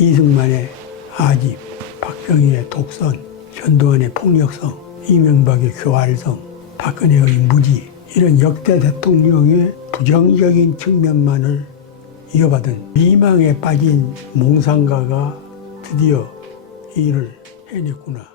이승만의 아집, 박정희의 독선, 전두환의 폭력성, 이명박의 교활성, 박근혜의 무지, 이런 역대 대통령의 부정적인 측면만을 이어받은 미망에 빠진 몽상가가 드디어 이 일을 해냈구나.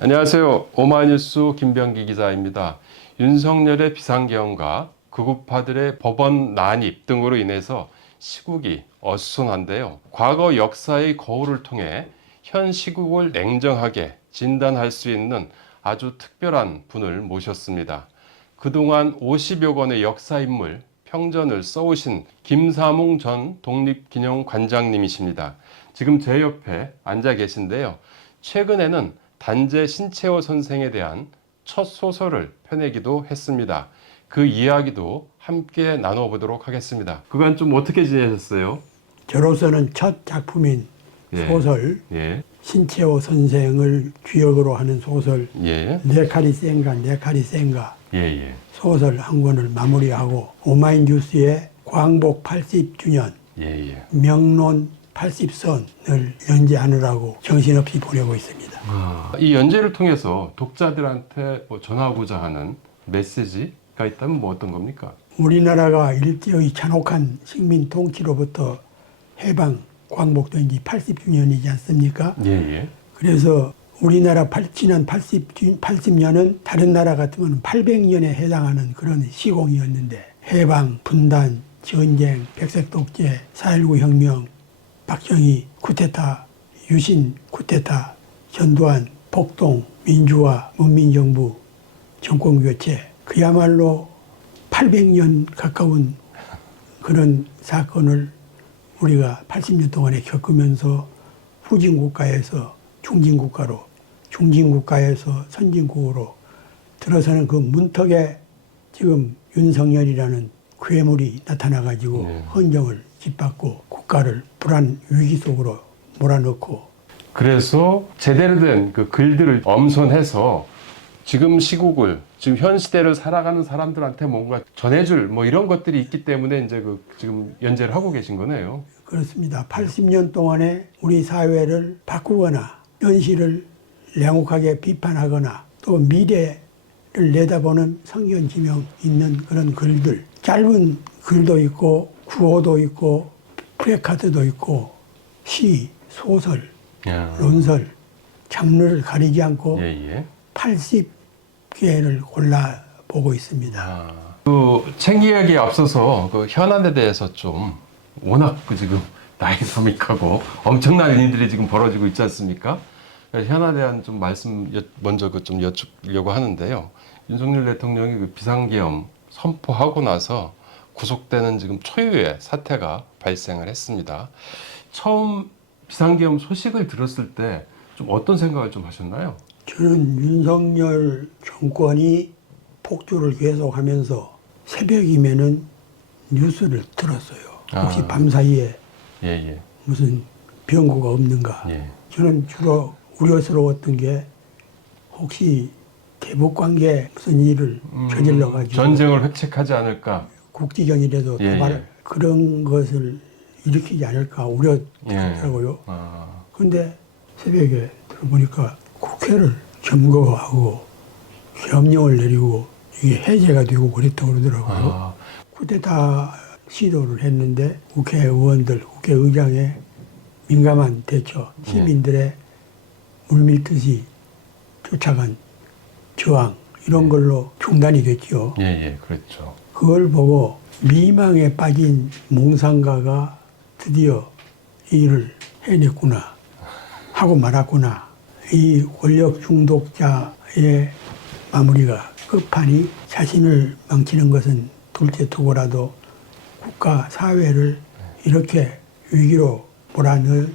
안녕하세요. 오마이뉴스 김병기 기자입니다. 윤석열의 비상계엄과 극우파들의 법원 난입 등으로 인해서 시국이 어수선한데요. 과거 역사의 거울을 통해 현 시국을 냉정하게 진단할 수 있는 아주 특별한 분을 모셨습니다. 그동안 50여 권의 역사인물, 평전을 써오신 김사몽 전 독립기념관장님이십니다. 지금 제 옆에 앉아 계신데요. 최근에는 단재 신채호 선생에 대한 첫 소설을 펴내기도 했습니다. 그 이야기도 함께 나눠보도록 하겠습니다. 그간 좀 어떻게 지내셨어요? 저로서는 첫 작품인 소설 신채호 선생을 주역으로 하는 소설 네 칼이 센가 네 칼이 센가 소설 한 권을 마무리하고 오마이뉴스의 광복 80주년 명론 80선을 연재하느라고 정신없이 보내고 있습니다. 이 연재를 통해서 독자들한테 전하고자 하는 메시지가 있다면 뭐 어떤 겁니까? 우리나라가 일제의 잔혹한 식민 통치로부터 해방 광복된 지 80주년이지 않습니까? 그래서 우리나라 지난 80년은 다른 나라 같으면 800년에 해당하는 그런 시공이었는데 해방, 분단, 전쟁, 백색 독재, 4.19 혁명, 박정희 쿠데타, 유신 쿠데타, 전두환, 폭동, 민주화, 문민정부, 정권교체, 그야말로 800년 가까운 그런 사건을 우리가 80년 동안에 겪으면서 후진국가에서 중진국가로, 중진국가에서 선진국으로 들어서는 그 문턱에 지금 윤석열이라는 괴물이 나타나가지고 헌정을 짓밟고 국가를 불안 위기 속으로 몰아넣고, 그래서 제대로 된 그 글들을 엄선해서 지금 시국을, 지금 현 시대를 살아가는 사람들한테 뭔가 전해줄 뭐 이런 것들이 있기 때문에 이제 지금 연재를 하고 계신 거네요. 그렇습니다. 80년 동안에 우리 사회를 바꾸거나 현실을 냉혹하게 비판하거나 또 미래를 내다보는 성견지명 있는 그런 글들, 짧은 글도 있고 구호도 있고 프레카드도 있고 시, 소설, 논설, 장르를 가리지 않고 80개를 골라보고 있습니다. 그 책 이야기에 앞서서 그 현안에 대해서 좀 워낙 지금 나이 서믹하고 엄청난 일들이 지금 벌어지고 있지 않습니까? 현안에 대한 좀 말씀 먼저 좀 여쭙려고 하는데요. 윤석열 대통령이 그 비상계엄 선포하고 나서 구속되는 지금 초유의 사태가 발생을 했습니다. 처음 비상계엄 소식을 들었을 때 좀 어떤 생각을 좀 하셨나요? 저는 윤석열 정권이 폭주를 계속하면서 새벽이면은 뉴스를 들었어요. 혹시 밤사이에 무슨 변고가 없는가. 저는 주로 우려스러웠던 게 혹시 대북관계 무슨 일을 저질러가지고 전쟁을 획책하지 않을까. 국지전이라도 도발 그런 것을 일으키지 않을까 우려되더라고요. 그런데 새벽에 들어보니까 국회를 점거하고 계엄령을 내리고 이게 해제가 되고 그랬다고 그러더라고요. 쿠데타 시도를 했는데 국회의원들, 국회의장의 민감한 대처, 시민들의 물밀듯이 쫓아간 저항 이런 걸로 중단이 됐죠. 그렇죠. 그걸 보고 미망에 빠진 몽상가가 드디어 이 일을 해냈구나 하고 말았구나. 이 권력 중독자의 마무리가 끝판이 자신을 망치는 것은 둘째 두고라도 국가 사회를 이렇게 위기로 몰아넣을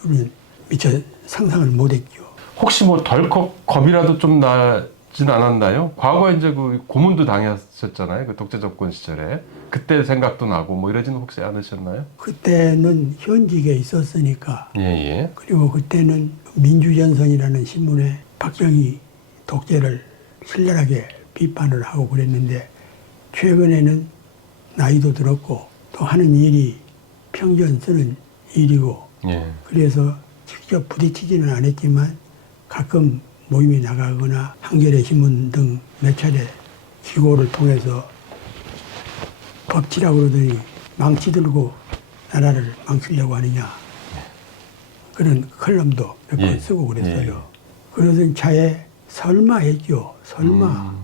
줄은 미처 상상을 못했죠. 혹시 뭐 덜컥 겁이라도 좀 나진 않았나요? 과거에 이제 그 고문도 당하셨잖아요. 그 독재 정권 시절에. 그때 생각도 나고 뭐 이러지는 혹시 않으셨나요? 그때는 현직에 있었으니까. 그리고 그때는 민주전선이라는 신문에 박정희 독재를 신랄하게 비판을 하고 그랬는데 최근에는 나이도 들었고 또 하는 일이 평전 쓰는 일이고 예. 그래서 직접 부딪히지는 않았지만 가끔 모임에 나가거나 한겨레 신문 등 몇 차례 기고를 통해서 법치라고 그러더니 망치 들고 나라를 망치려고 하느냐 그런 칼럼도 몇 번 예. 쓰고 그랬어요. 예. 그러던 차에 설마 했죠. 설마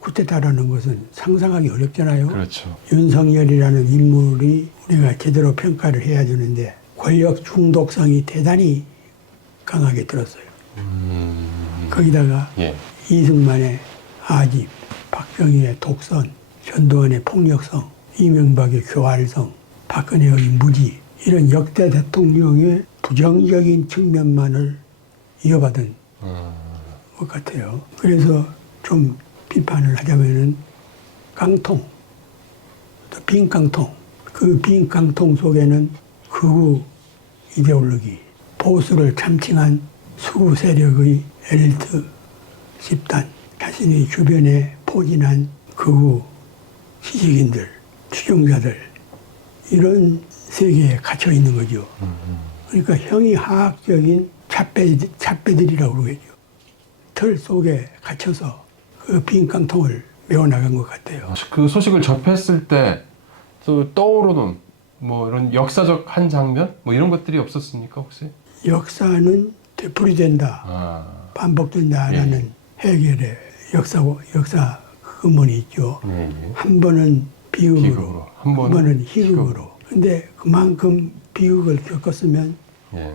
쿠데타라는 것은 상상하기 어렵잖아요. 그렇죠. 윤석열이라는 인물이 우리가 제대로 평가를 해야 되는데 권력 중독성이 대단히 강하게 들었어요. 거기다가 예. 이승만의 아집, 박정희의 독선, 전두환의 폭력성, 이명박의 교활성, 박근혜의 무지 이런 역대 대통령의 부정적인 측면만을 이어받은 것 같아요. 그래서 좀 비판을 하자면은 깡통, 또 빈 깡통, 그 빈 깡통 속에는 극우 이데올로기, 보수를 참칭한 수구 세력의 엘리트 집단, 자신의 주변에 포진한 극우 지식인들, 추종자들 이런 세계에 갇혀 있는 거죠. 그러니까 형이하학적인 잣배들이라고 그러겠죠. 틀 속에 갇혀서 그 빈 깡통을 메워나간 것 같아요. 그 소식을 접했을 때 또 떠오르는 뭐 이런 역사적 한 장면 뭐 이런 것들이 없었습니까 혹시? 역사는 되풀이된다, 아, 반복된다라는 해결의 역사 근본이 있죠. 예. 한 번은 비극으로, 비극으로, 한 번은 희극으로. 근데 그만큼 비극을 겪었으면 예.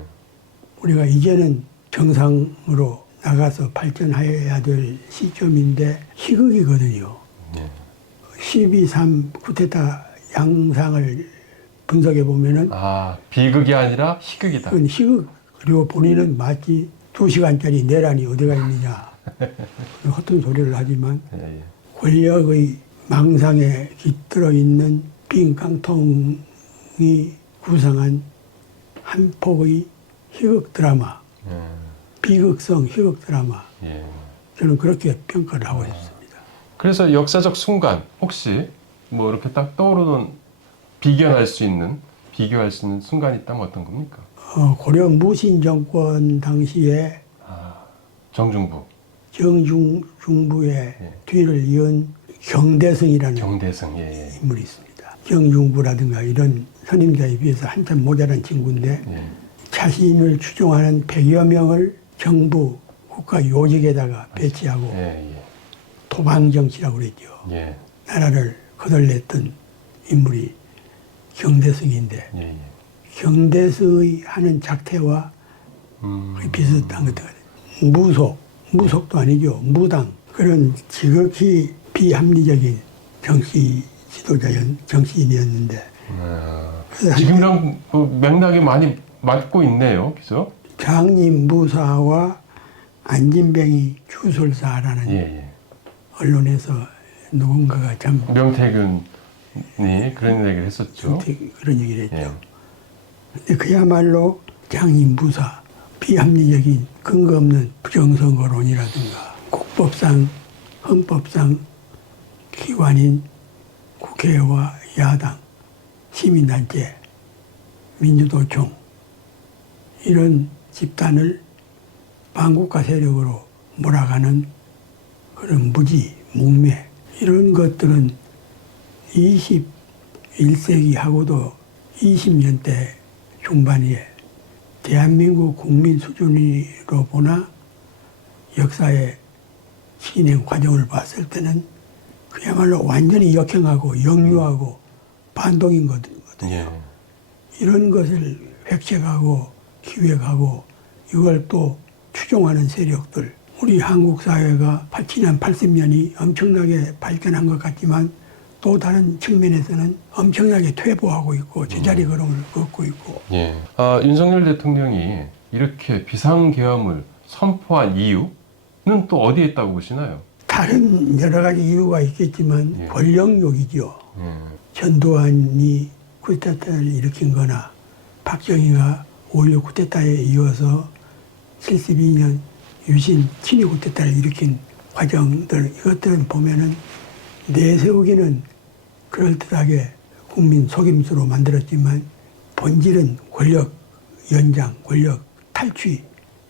우리가 이제는 정상으로 나가서 발전해야 될 시점인데 희극이거든요. 예. 12.3 쿠데타 양상을 분석해 보면은 아, 비극이 아니라 희극이다. 그건 희극. 그리고 본인은 마치 2시간짜리 내란이 어디가 있느냐. 허튼 소리를 하지만 예, 예. 권력의 망상에 깃들어 있는 빈 깡통이 구성한 한 폭의 희극 드라마, 예. 비극성 희극 드라마. 예. 저는 그렇게 평가를 하고 있습니다. 그래서 역사적 순간 혹시 뭐 이렇게 딱 떠오르는 비교할 수 있는 순간이 있다면 어떤 겁니까? 고려 무신 정권 당시에 정중부, 정중부의 예. 뒤를 이은 경대성이라는 경대성, 예, 예. 인물이 있습니다. 정중부라든가 이런 선임자에 비해서 한참 모자란 친구인데 예. 자신을 추종하는 100여 명을 정부 국가 요직에다가 배치하고 예, 예. 도방정치라고 그랬죠. 예. 나라를 거덜냈던 인물이 경대성인데 예, 예. 경대성의 하는 작태와 거의 비슷한 것 같아요. 무속도 아니죠. 무당. 그런 지극히 비합리적인 정치인이었는데 그래서 지금이랑 그 맥락이 많이 맞고 있네요, 그죠? 장님 무사와 안진뱅이 주술사라는 예, 예. 언론에서 누군가가 참 명태균이 그런 얘기를 했었죠. 그런 얘기를 했죠. 예. 근데 그야말로 장님 무사, 비합리적인 근거 없는 부정선거론이라든가 국법상, 헌법상 기관인 국회와 야당, 시민단체, 민주노총 이런 집단을 반국가 세력으로 몰아가는 그런 무지, 묵매 이런 것들은 21세기하고도 20년대 중반에 대한민국 국민 수준으로 보나 역사의 진행 과정을 봤을 때는 그야말로 완전히 역행하고 역류하고 반동인 거거든요. 예. 이런 것을 획책하고 기획하고 이걸 또 추종하는 세력들 우리 한국 사회가 8년, 80년이 엄청나게 발전한 것 같지만 또 다른 측면에서는 엄청나게 퇴보하고 있고 제자리 걸음을 걷고 있고 예. 윤석열 대통령이 이렇게 비상계엄을 선포한 이유는 또 어디에 있다고 보시나요? 다른 여러 가지 이유가 있겠지만 예. 권력욕이죠. 예. 전두환이 쿠데타를 일으킨 거나 박정희가 5.16 쿠데타에 이어서 72년 유신 친위 쿠데타를 일으킨 과정들 이것들은 보면은 내세우기는 그럴듯하게 국민 속임수로 만들었지만 본질은 권력 연장, 권력 탈취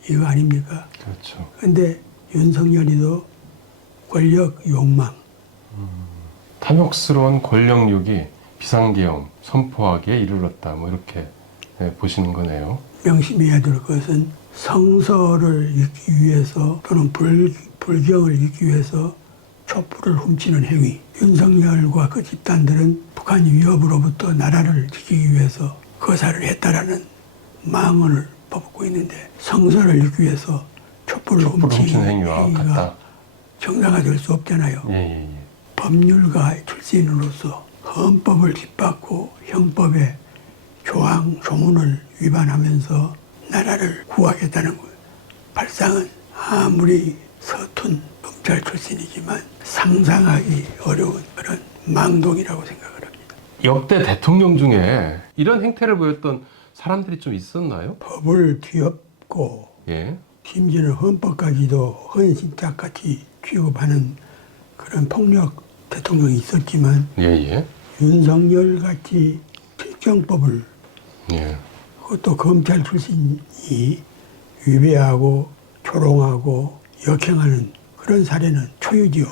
이거 아닙니까? 그렇죠. 근데 윤석열이도 권력 욕망, 탐욕스러운 권력욕이 비상계엄 선포하기에 이르렀다. 뭐 이렇게 보시는 거네요. 명심해야 될 것은 성서를 읽기 위해서 또는 불경을 읽기 위해서 촛불을 훔치는 행위. 윤석열과 그 집단들은 북한 위협으로부터 나라를 지키기 위해서 거사를 했다라는 망언을 퍼붓고 있는데 성서를 읽기 위해서 촛불을 훔치는 행위와 같다. 정당화될 수 없잖아요. 예. 법률가 출신으로서 헌법을 뒷받고 형법의 조항, 조문을 위반하면서 나라를 구하겠다는 거예요. 발상은 아무리 서툰 검찰 출신이지만 상상하기 어려운 그런 망동이라고 생각을 합니다. 역대 대통령 중에 이런 행태를 보였던 사람들이 좀 있었나요? 법을 뒤엎고 예. 심지어는 헌법까지도 헌신짝같이 취급하는 그런 폭력 대통령이 있었지만 예. 윤석열 같이 특정법을 예. 그것도 검찰 출신이 위배하고 조롱하고 역행하는 그런 사례는 초유지요.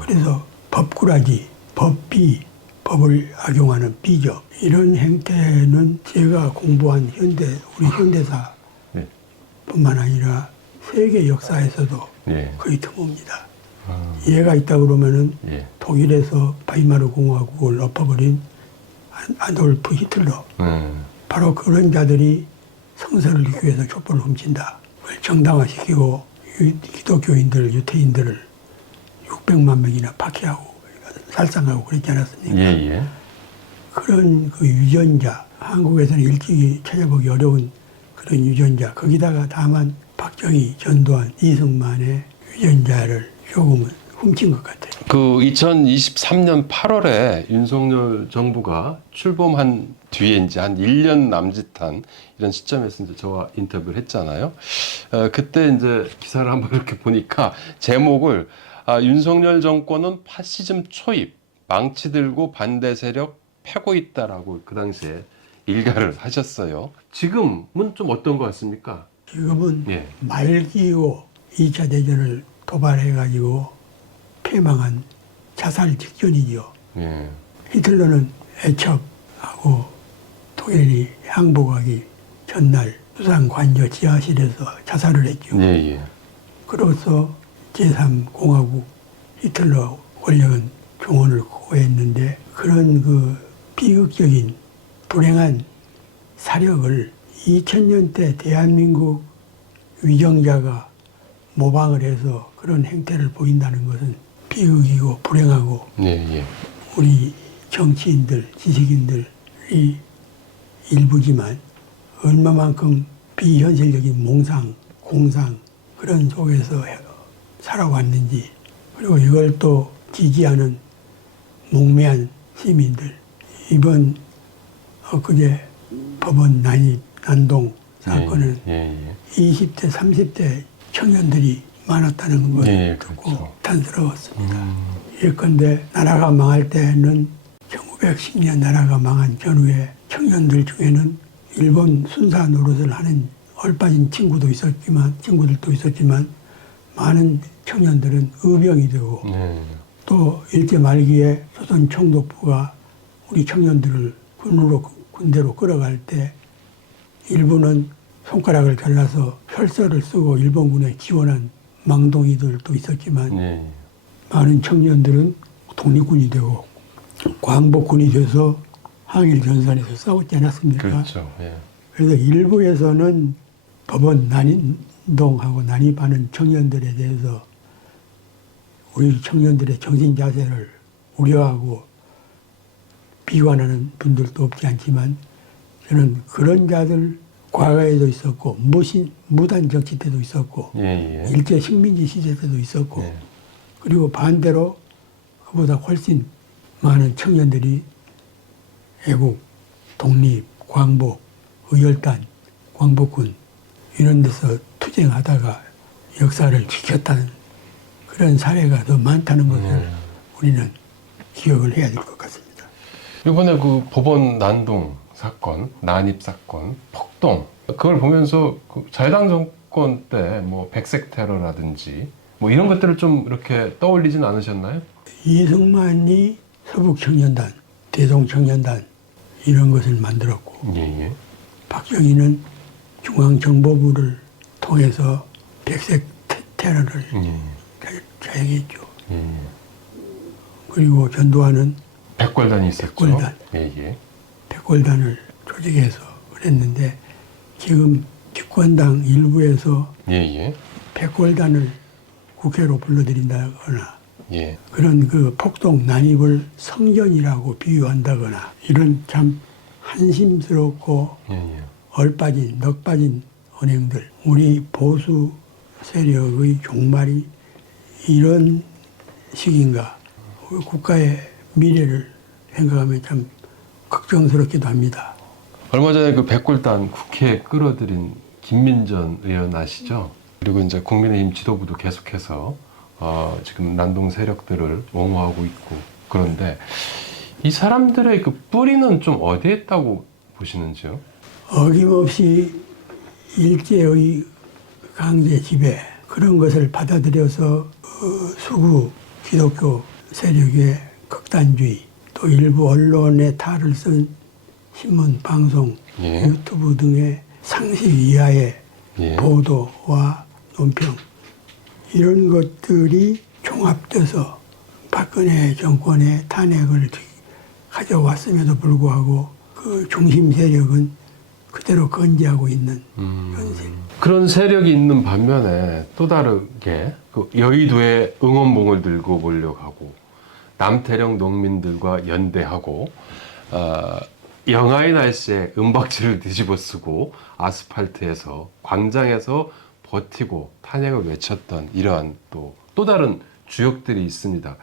그래서 법꾸라지, 법비, 법을 악용하는 비죠. 이런 행태는 제가 공부한 우리 현대사 네. 뿐만 아니라 세계 역사에서도 예. 거의 드뭅니다. 예가 있다 그러면은 예. 독일에서 바이마르 공화국을 엎어버린 아돌프 히틀러. 바로 그런 자들이 성서를 읽기 위해서 촛불을 훔친다. 그걸 정당화시키고 기독교인들, 유태인들을 600만 명이나 박해하고 살상하고 그랬지 않았습니까? 예. 그런 그 유전자, 한국에서는 일찍이 찾아보기 어려운 그런 유전자, 거기다가 다만 박정희, 전두환, 이승만의 유전자를 조금은 훔친 것 같아요. 그 2023년 8월에 윤석열 정부가 출범한 뒤에 이제 한 1년 남짓한 이런 시점에서 이제 저와 인터뷰를 했잖아요. 그때 이제 기사를 한번 이렇게 보니까 제목을 윤석열 정권은 파시즘 초입, 망치 들고 반대 세력 패고 있다라고 그 당시에 일가를 하셨어요. 지금은 좀 어떤 것 같습니까? 지금은 예. 말기고 2차 대전을 도발해가지고 패망한 자살 직전이죠. 예. 히틀러는 애첩하고 독일이 항복하기 전날 부산 관저 지하실에서 자살을 했죠. 예. 그로써 제3공화국 히틀러 권력은 종언을 고했는데 그런 그 비극적인 불행한 사력을 2000년대 대한민국 위정자가 모방을 해서 그런 행태를 보인다는 것은 비극이고 불행하고 예. 우리 정치인들, 지식인들이 일부지만 얼마만큼 비현실적인 몽상, 공상 그런 속에서 살아왔는지 그리고 이걸 또 지지하는 몽매한 시민들 이번 엊그제 법원 난동 사건은 20대, 30대 청년들이 많았다는 걸 듣고 그렇죠. 탄스러웠습니다. 예컨대 나라가 망할 때는 1910년 나라가 망한 전후에 청년들 중에는 일본 순사 노릇을 하는 얼빠진 친구들도 있었지만 많은 청년들은 의병이 되고 또 일제 말기에 조선 총독부가 우리 청년들을 군대로 끌어갈 때 일부는 손가락을 잘라서 혈서를 쓰고 일본군에 지원한 망동이들도 있었지만 많은 청년들은 독립군이 되고 광복군이 돼서 항일 전선에서 싸웠지 않았습니까? 그렇죠. 그래서 일부에서는 법원 난동하고 난입하는 청년들에 대해서 우리 청년들의 정신 자세를 우려하고 비관하는 분들도 없지 않지만 저는 그런 자들 과거에도 있었고 무단 정치 때도 있었고 일제 식민지 시대 때도 있었고 그리고 반대로 그보다 훨씬 많은 청년들이 애국, 독립, 광복, 의열단, 광복군 이런 데서 투쟁하다가 역사를 지켰다는 그런 사례가 더 많다는 것을 우리는 기억을 해야 될 것 같습니다. 이번에 그 법원 난동 사건, 난입 사건, 폭동 그걸 보면서 그 자유당 정권 때 뭐 백색 테러라든지 뭐 이런 것들을 좀 이렇게 떠올리진 않으셨나요? 이승만이 서북청년단, 대동청년단 이런 것을 만들었고 예. 박정희는 중앙정보부를 통해서 백색 테러를 자행했죠. 그리고 전두환은 백골단이 있었죠. 백골단. 예. 백골단을 조직해서 그랬는데 지금 집권당 일부에서 예. 백골단을 국회로 불러들인다거나 예. 그런 그 폭동 난입을 성전이라고 비유한다거나 이런 참 한심스럽고 예. 얼빠진 넋빠진 언행들 우리 보수 세력의 종말이 이런 식인가 우리 국가의 미래를 생각하면 참 걱정스럽기도 합니다. 얼마 전에 그 백골단 국회에 끌어들인 김민전 의원 아시죠? 그리고 이제 국민의힘 지도부도 계속해서 지금 난동 세력들을 옹호하고 있고 그런데 이 사람들의 그 뿌리는 좀 어디에 있다고 보시는지요? 어김없이 일제의 강제 지배 그런 것을 받아들여서 수구 기독교 세력의 극단주의 또 일부 언론의 탈을 쓴 신문, 방송, 예. 유튜브 등의 상식 이하의 예. 보도와 논평 이런 것들이 종합돼서 박근혜 정권의 탄핵을 가져왔음에도 불구하고 그 중심 세력은 그대로 건재하고 있는 현실. 그런 세력이 있는 반면에 또 다르게 그 여의도에 응원봉을 들고 몰려가고 남태령 농민들과 연대하고 영하의 날씨에 은박지를 뒤집어 쓰고 아스팔트에서 광장에서 버티고 탄핵을 외쳤던 이러한 또 다른 주역들이 있습니다.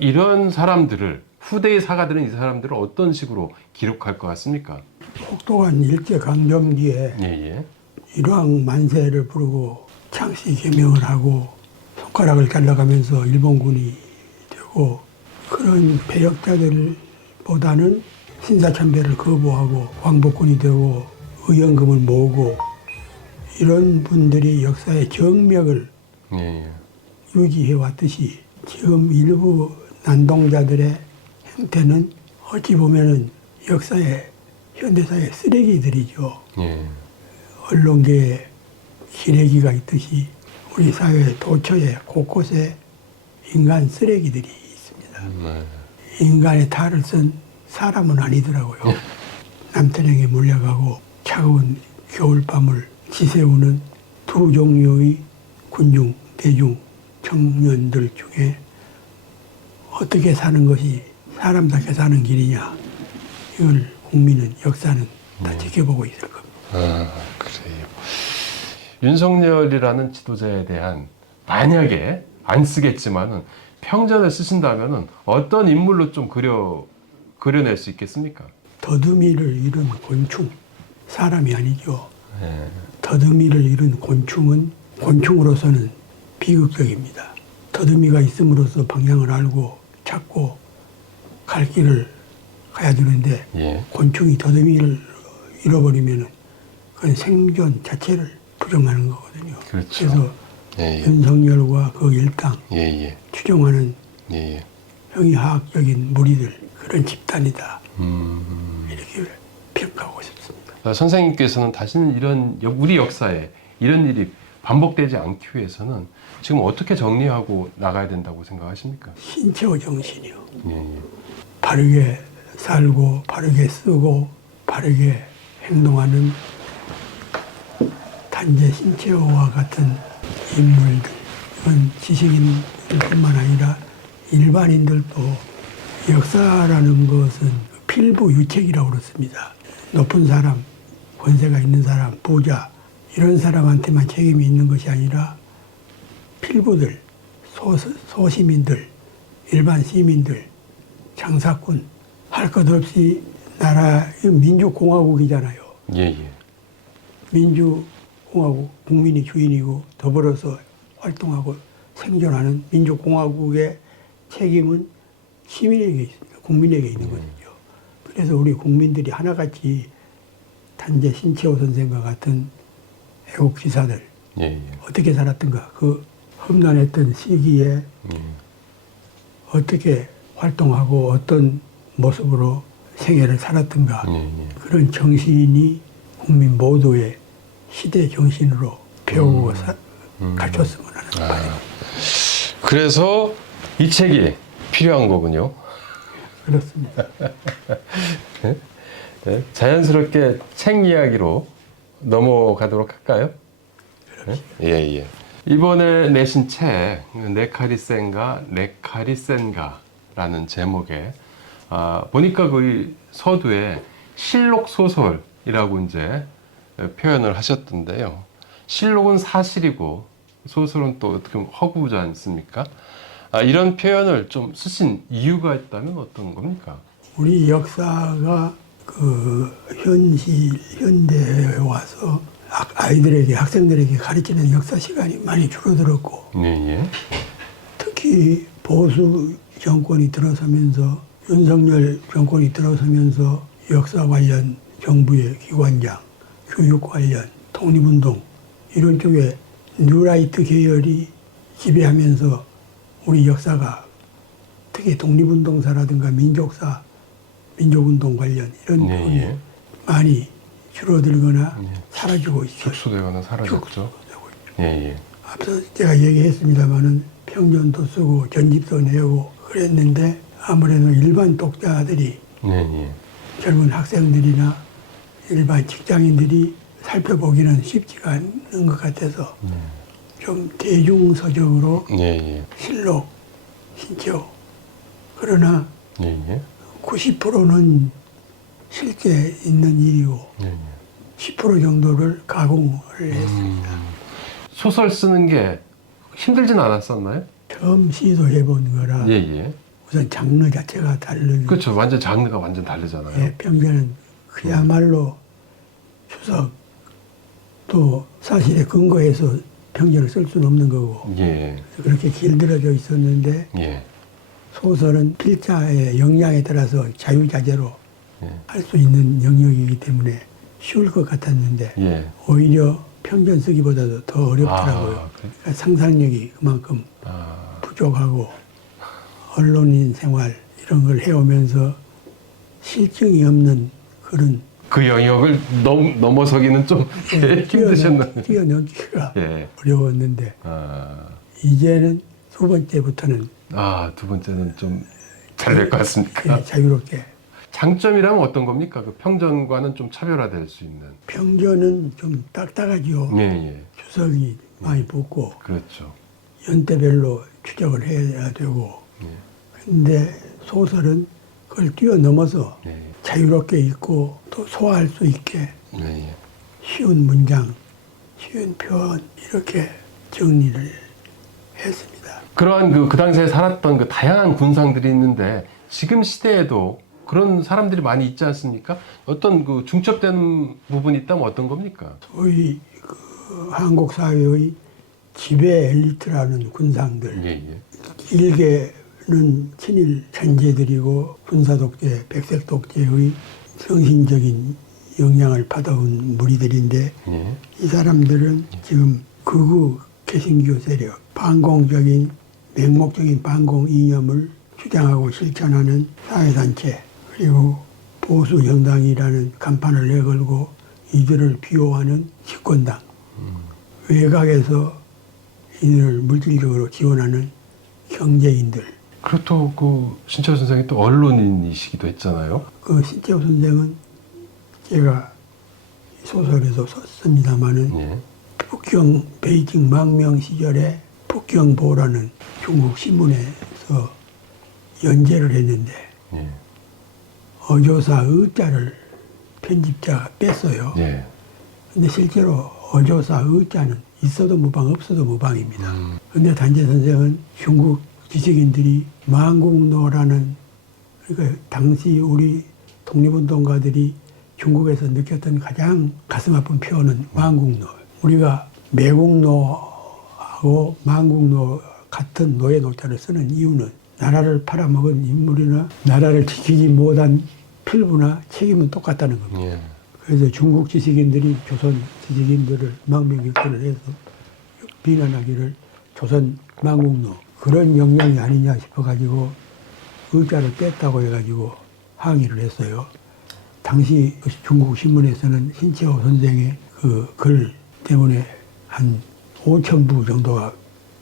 이런 사람들을 후대의 사가들은 이 사람들을 어떤 식으로 기록할 것 같습니까? 혹독한 일제 강점기에 예. 일왕 만세를 부르고 창씨 개명을 하고 손가락을 잘라가면서 일본군이 되고 그런 배역자들보다는 신사참배를 거부하고 광복군이 되고 의연금을 모으고 이런 분들이 역사의 정맥을 예. 유지해 왔듯이 지금 일부 난동자들의 행태는 어찌 보면은 역사의 현대사의 쓰레기들이죠. 예. 언론계에 기레기가 있듯이 우리 사회 도처에 곳곳에 인간 쓰레기들이 있습니다. 인간의 탈을 쓴 사람은 아니더라고요. 남태령에 몰려가고 차가운 겨울밤을 지새우는 두 종류의 군중, 대중, 청년들 중에 어떻게 사는 것이 사람답게 사는 길이냐 이걸 국민은 역사는 다 지켜보고 있을 겁니다. 그래요. 윤석열이라는 지도자에 대한 만약에 안 쓰겠지만은 평전을 쓰신다면은 어떤 인물로 좀 그려낼 수 있겠습니까? 더듬이를 잃은 곤충, 사람이 아니죠. 더듬이를 잃은 곤충은 곤충으로서는 비극적입니다. 더듬이가 있음으로써 방향을 알고 찾고 갈 길을 가야 되는데 예. 곤충이 더듬이를 잃어버리면 그건 생존 자체를 부정하는 거거든요. 그렇죠. 그래서 예. 윤석열과 그 일당 예. 추종하는 예. 형이하학적인 무리들 그런 집단이다. 음. 이렇게 평가하고 싶습니다. 선생님께서는 다시는 이런 우리 역사에 이런 일이 반복되지 않기 위해서는 지금 어떻게 정리하고 나가야 된다고 생각하십니까? 신체와 정신이요. 예. 바르게 살고 바르게 쓰고 바르게 행동하는 단재 신체호와 같은 인물들 이건 지식인뿐만 아니라 일반인들도 역사라는 것은 필부 유책이라고 그렇습니다. 높은 사람, 권세가 있는 사람, 부자 이런 사람한테만 책임이 있는 것이 아니라 필부들, 소시민들, 일반 시민들, 장사꾼 할 것 없이 나라 민주공화국이잖아요. 예. 민주공화국 국민이 주인이고 더불어서 활동하고 생존하는 민주공화국의 책임은 시민에게 있습니다. 국민에게 있는 거죠. 그래서 우리 국민들이 하나같이 단재 신채호 선생과 같은 애국 기사들 예, 예. 어떻게 살았던가, 그 험난했던 시기에 어떻게 활동하고 어떤 모습으로 생애를 살았던가, 예, 예. 그런 정신이 국민 모두의 시대 정신으로 배우고 갖췄으면 하는 바람입니다. 그래서 이 책이 필요한 거군요. 그렇습니다. 네? 자연스럽게 책 이야기로 넘어가도록 할까요? 예, 예. 이번에 내신 책, 네카리센가, 네카리센가라는 제목에, 보니까 그 서두에 실록 소설이라고 이제 표현을 하셨던데요. 실록은 사실이고, 소설은 또 어떻게 보면 허구지 않습니까? 이런 표현을 좀 쓰신 이유가 있다면 어떤 겁니까? 우리 역사가 그 현대에 와서 아이들에게, 학생들에게 가르치는 역사 시간이 많이 줄어들었고, 예, 예. 특히 보수 정권이 들어서면서, 윤석열 정권이 들어서면서 역사 관련 정부의 기관장, 교육 관련, 독립운동 이런 쪽에 뉴라이트 계열이 지배하면서 우리 역사가 특히 독립운동사라든가 민족사, 민족운동 관련 이런 예, 부분이 예. 많이 줄어들거나 사라지고 있어요. 축소되거나 사라졌죠. 축소되고 있죠. 예, 예. 앞서 제가 얘기했습니다마는 평전도 쓰고 전집도 내고 그랬는데 아무래도 일반 독자들이, 예, 예. 젊은 학생들이나 일반 직장인들이 살펴보기는 쉽지가 않은 것 같아서 좀 대중서적으로 예, 예. 실록, 신청, 그러나 예, 예. 90%는 실제 있는 일이고 예, 예. 10% 정도를 가공을 했습니다. 소설 쓰는 게 힘들진 않았었나요? 처음 시도해본 거라 예, 예. 우선 장르 자체가 다른, 그렇죠. 완전 장르가 완전 다르잖아요. 예, 평전은 그야말로 추석 또 사실에 근거해서 평전을 쓸 수는 없는 거고, 예, 그래서 그렇게 길들여져 있었는데 예, 소설은 필자의 역량에 따라서 자유자재로 예, 할 수 있는 영역이기 때문에 쉬울 것 같았는데 예. 오히려 평전 쓰기보다도 더 어렵더라고요. 그래? 그러니까 상상력이 그만큼 아, 부족하고 언론인 생활 이런 걸 해오면서 실증이 없는 그런 그 영역을 넘어서기는 좀 힘드셨나요? 뛰어넘기가 예. 어려웠는데 아, 이제는 두 번째부터는 두 번째는 좀 잘 될 것 같습니까? 예, 자유롭게. 장점이라면 어떤 겁니까? 그 평전과는 좀 차별화될 수 있는. 평전은 좀 딱딱하지요. 예, 예. 추석이 많이 붙고 그렇죠. 연대별로 추적을 해야 되고, 예, 근데 소설은 그걸 뛰어넘어서 예, 자유롭게 읽고 또 소화할 수 있게 예, 예. 쉬운 문장, 쉬운 표현 이렇게 정리를 했습니다. 그러한 그 당시에 살았던 그 다양한 군상들이 있는데 지금 시대에도 그런 사람들이 많이 있지 않습니까? 어떤 그 중첩되는 부분이 있다면 어떤 겁니까? 소위 그 한국 사회의 지배 엘리트라는 군상들, 예, 예. 일개는 친일 잔재들이고 군사 독재, 백색 독재의 정신적인 영향을 받아온 무리들인데, 예. 이 사람들은 지금 극우 개신교 세력, 반공적인 맹목적인 반공 이념을 주장하고 실천하는 사회단체, 그리고 보수 정당이라는 간판을 내걸고 이들을 비호하는 집권당, 외곽에서 이들을 물질적으로 지원하는 경제인들. 그렇다고 그 신철 선생이 또 언론인이시기도 했잖아요. 그 신채호 선생은 제가 소설에도 썼습니다마는 예. 북경 베이징 망명 시절에 북경보라는 중국 신문에서 연재를 했는데 예. 어조사 의자를 편집자가 뺐어요. 예. 근데 실제로 어조사 의자는 있어도 무방 없어도 무방입니다. 근데 단재 선생은 중국 지식인들이 망국노라는, 그러니까 당시 우리 독립운동가들이 중국에서 느꼈던 가장 가슴 아픈 표현은 망국노. 우리가 매국노하고 망국노 같은 노예 노자를 쓰는 이유는 나라를 팔아먹은 인물이나 나라를 지키지 못한 필부나 책임은 똑같다는 겁니다. 예. 그래서 중국 지식인들이 조선 지식인들을 망명격퇴를 해서 비난하기를 조선 망국노 그런 영향이 아니냐 싶어가지고 의자를 뺐다고 해가지고 항의를 했어요. 당시 중국 신문에서는 신채호 선생의 그 글 때문에 한 5,000부 정도가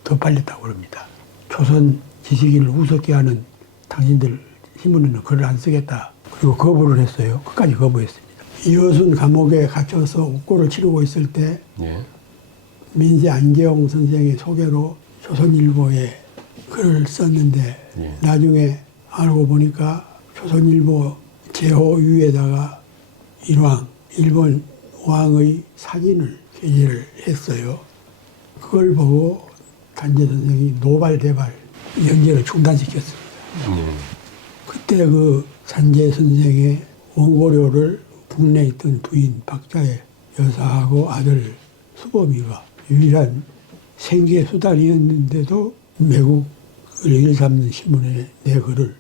더 팔렸다고 합니다. 조선 지식인을 우습게 하는 당신들 신문에는 글을 안 쓰겠다. 그리고 거부를 했어요. 끝까지 거부했습니다. 이효순 감옥에 갇혀서 옥고를 치르고 있을 때 예. 민세 안재홍 선생의 소개로 조선일보에 글을 썼는데 예. 나중에 알고 보니까 조선일보 제호 위에다가 일왕, 일본 왕의 사진을 게재를 했어요. 그걸 보고 단재 선생이 노발대발 연재를 중단시켰습니다. 그때 그 단재 선생의 원고료를 국내에 있던 부인 박자의 여사하고 아들 수범이가 유일한 생계 수단이었는데도 매국을 일삼는 신문에 내 글을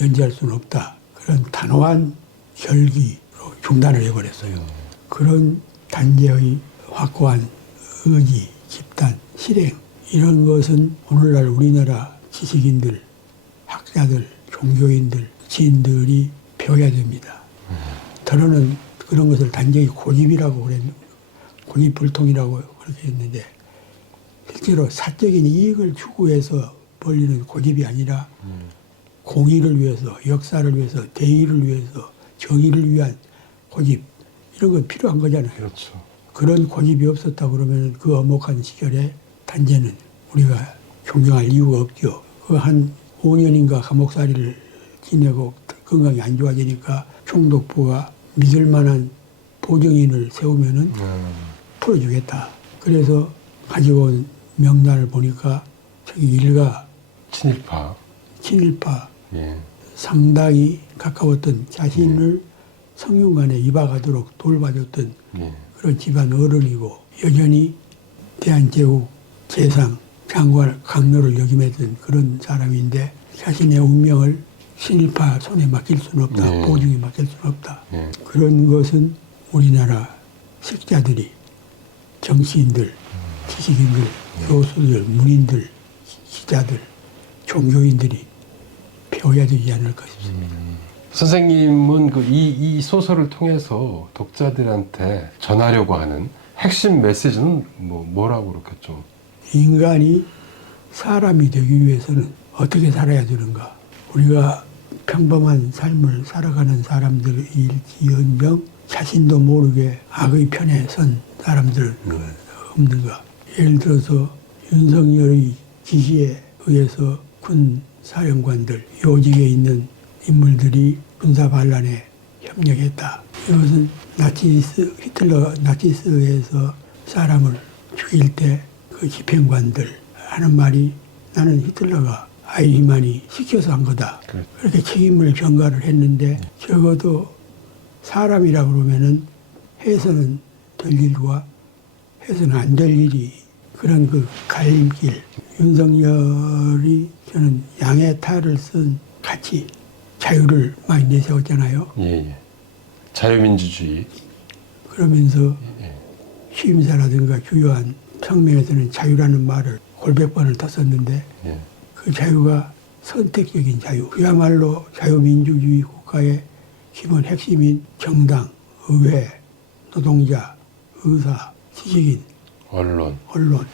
연재할 수는 없다. 그런 단호한 결기로 중단을 해버렸어요. 그런 단재의 확고한 의지, 집단, 실행 이런 것은 오늘날 우리나라 지식인들, 학자들, 종교인들, 지인들이 배워야 됩니다. 더러는 그런 것을 단정히 고집이라고 그랬는데 고집불통이라고 그렇게 했는데 실제로 사적인 이익을 추구해서 벌리는 고집이 아니라 공의를 위해서, 역사를 위해서, 대의를 위해서, 정의를 위한 고집 이런 건 필요한 거잖아요. 그렇죠. 그런 고집이 없었다 그러면 그 엄혹한 시절에 단재는 우리가 존경할 이유가 없죠. 그 한 5년인가 감옥살이를 지내고 건강이 안 좋아지니까 총독부가 믿을 만한 보증인을 세우면은 풀어주겠다. 그래서 가지고 온 명단을 보니까 저기 일가 친일파 예. 상당히 가까웠던 자신을 성균관에 입학하도록 돌봐줬던 예. 그런 집안 어른이고 여전히 대한제국 재상 장관 강로를 역임했던 그런 사람인데 자신의 운명을 친일파 손에 맡길 수는 없다. 네. 보증에 맡길 수는 없다. 네. 그런 것은 우리나라 식자들이 정치인들, 지식인들, 교수들, 문인들, 기자들, 종교인들이 배워야 되지 않을까 싶습니다. 선생님은 이 소설을 통해서 독자들한테 전하려고 하는 핵심 메시지는 뭐라고 그렇게 좀 인간이 사람이 되기 위해서는 어떻게 살아야 되는가? 우리가 평범한 삶을 살아가는 사람들일지언정 자신도 모르게 악의 편에 선 사람들 없는가? 예를 들어서 윤석열의 지시에 의해서 군 사령관들, 요직에 있는 인물들이 군사 반란에 협력했다. 이것은 나치스에서 사람을 죽일 때 그 집행관들 하는 말이 나는 히틀러가 아이히만이 시켜서 한 거다. 그렇죠. 그렇게 책임을 전가를 했는데 적어도 사람이라 그러면은 해서는 될 일과 해서는 안 될 일이 그런 그 갈림길. 윤석열이 저는 양의 탈을 쓴 가치, 자유를 많이 내세웠잖아요. 예. 자유민주주의. 그러면서 예. 취임사라든가 주요한 성명에서는 자유라는 말을 골백 번을 다 썼는데 예. 그 자유가 선택적인 자유. 그야말로 자유민주주의 국가의 기본 핵심인 정당, 의회, 노동자, 의사, 지식인, 언론. 언론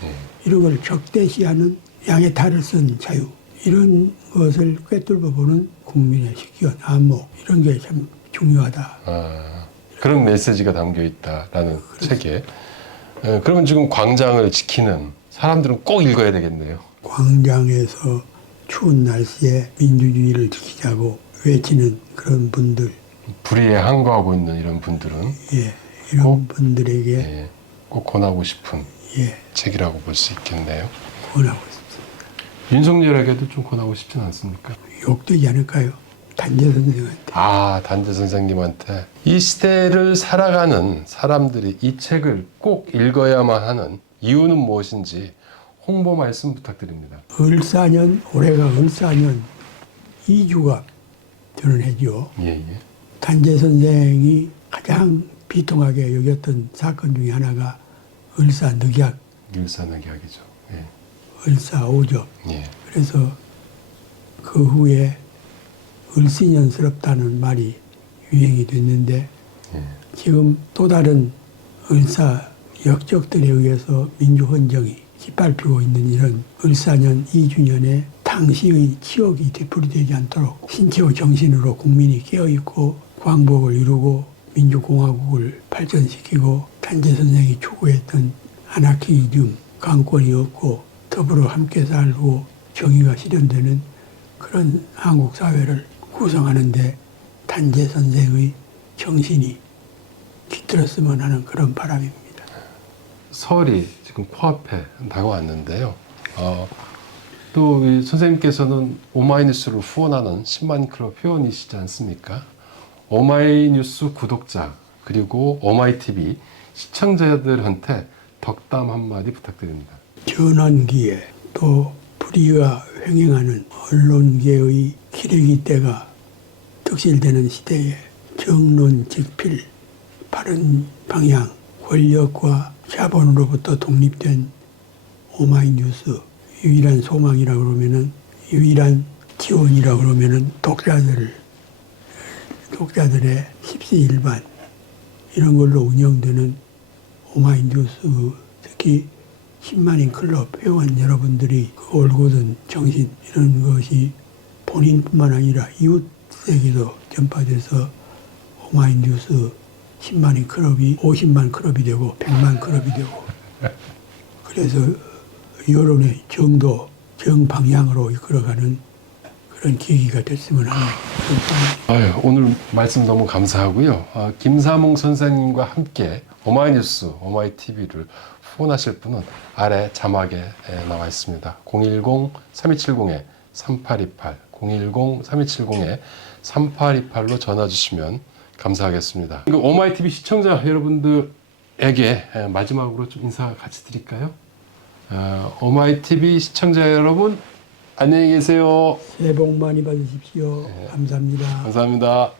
이런 걸 적대시하는 양의 탈을 쓴 자유. 이런 것을 꿰뚫어 보는 국민의 식견, 안목 이런 게 참 중요하다. 그런 메시지가 담겨 있다라는 책에. 그러면 지금 광장을 지키는 사람들은 꼭 읽어야 되겠네요. 광장에서 추운 날씨에 민주주의를 지키자고 외치는 그런 분들, 불의에 항거하고 있는 이런 분들은 이런 분들에게 꼭 권하고 싶은 예, 책이라고 볼 수 있겠네요. 권하고 있습니다. 윤석열에게도 좀 권하고 싶진 않습니까? 욕되지 않을까요? 단재 선생한테. 단재 선생님한테 이 시대를 살아가는 사람들이 이 책을 꼭 읽어야만 하는 이유는 무엇인지 홍보 말씀 부탁드립니다. 을사년, 올해가 을사년 2주가 저는 해죠. 예. 단재 선생이 가장 비통하게 여겼던 사건 중에 하나가 을사늑약, 일산의학이죠. 예. 을사오적. 예. 그래서 그 후에 을신연스럽다는 말이 유행이 됐는데 예. 지금 또 다른 을사 역적들에 의해서 민주헌정이 짓밟히고 있는 이런 을사년 2주년에 당시의 치욕이 되풀이되지 않도록 신체와 정신으로 국민이 깨어있고 광복을 이루고 민주공화국을 발전시키고 단재 선생이 추구했던 아나키즘, 강권이 없고 더불어 함께 살고 정의가 실현되는 그런 한국 사회를 구성하는데 단재 선생의 정신이 깃들었으면 하는 그런 바람입니다. 설이 지금 코앞에 다가왔는데요. 또 이 선생님께서는 오마이뉴스를 후원하는 10만 클럽 회원이시지 않습니까? 오마이뉴스 구독자 그리고 오마이TV 시청자들한테 덕담 한마디 부탁드립니다. 전환기에 또 불의가 횡행하는 언론계의 기레기 때가 득실되는 시대에 정론직필, 바른 방향, 권력과 자본으로부터 독립된 오마이뉴스 유일한 소망이라 그러면은 유일한 지원이라 그러면은 독자들의 십시일반 이런 걸로 운영되는 오마이뉴스 특히 10만인 클럽 회원 여러분들이 그 올곧은 정신 이런 것이 본인뿐만 아니라 이웃에게도 전파돼서 오마이뉴스 10만인 클럽이 50만 클럽이 되고 100만 클럽이 되고 그래서 여론의 정도, 정방향으로 이끌어가는 그런 계기가 됐으면 하는 그런 아유, 오늘 말씀 너무 감사하고요. 김사몽 선생님과 함께 오마이뉴스, 오마이TV를 후원하실 분은 아래 자막에 나와 있습니다. 010-3270-3828 010-3270-3828로 전화 주시면 감사하겠습니다. 오마이TV 시청자 여러분들에게 마지막으로 좀 인사 같이 드릴까요? 오마이TV 시청자 여러분 안녕히 계세요. 새해 복 많이 받으십시오. 감사합니다. 감사합니다.